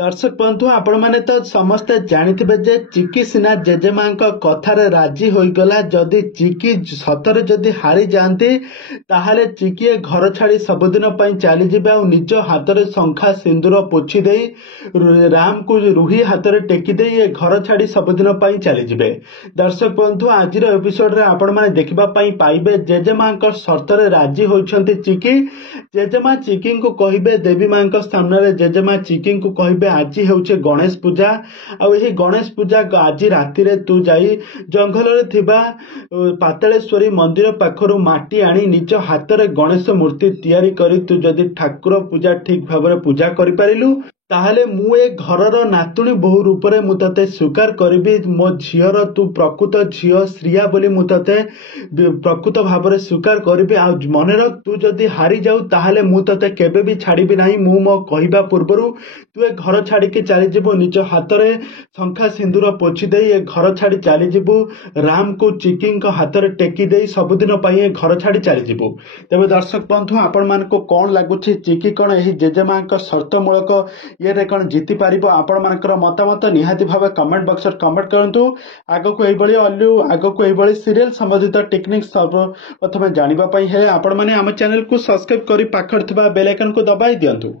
दर्शक बंधु आपण मैंने तो समस्ते जानिथिबे जे चिकी सिना जेजेमा कथार राजी होईगला जदि चिकी सतरे जदि हारी जाती ताहले चिकी घर छाड़ी सबुदिन चली जिबे आ निज हाथ में शंखा सिंदूर पोछि दे राम को रुही हाथ में टेकी दे ये घर छाड़ी सबुदिन चली जिबे। दर्शक बंधु आज एपिसोड रे आपण माने देखिबा पई पाइबे जेजेमा शर्तरे राजी होइछंती चिकी। जेजेमा चिकी को कहिबे देवी मां सामने जेजेमा चिकी को कहिबे आज हेउचे गणेश पूजा आ गणेश पूजा आज राति रे तू जाई जंगल रे थिबा पातालेश्वरी मंदिर पाखरु माटी आनी निज हाथ में गणेश मूर्ति तैयारी करी तू जदि ठाकुर पूजा ठीक भाव पूजा करि पारिलु ताहले मु ए घरर नातुणी बहु रूप में मु तते स्वीकार करी मो झीर तू प्रकृत झील श्रिया बोली मु तते प्रकृत भाव में स्वीकार करी आ मन रख तू जदि हारी जाऊ ताहले मु तते केबे भी छाड़बी नाही। मु मो कहबा पूर्वरु तू ए घर छाड़ी चली जीवु निज हाथ में शंखा सिंदूर पोछि दे ए घर छाड़ी चली जीवु राम को चिकी हाथ में टेकी दे सबुदिन ए घर छाड़ी चली जीवु। तेज दर्शक बंधु आपण मानक कौन लगुच चिकी कौन यही जेजेमा शर्तमूलक ये कौन जीति पारिबो आपण मानकर मतामत निहाती भाव कमेंट बॉक्स में कमेंट करंतु। आगको एइबळी अलू आगको एइबळी सीरियल संबंधित टेक्निक सर्वप्रथम जानिबा पई हे आपण माने हम चैनल को सब्सक्राइब करी पाखर थिबा बेल आइकन को दबाई दियंतु।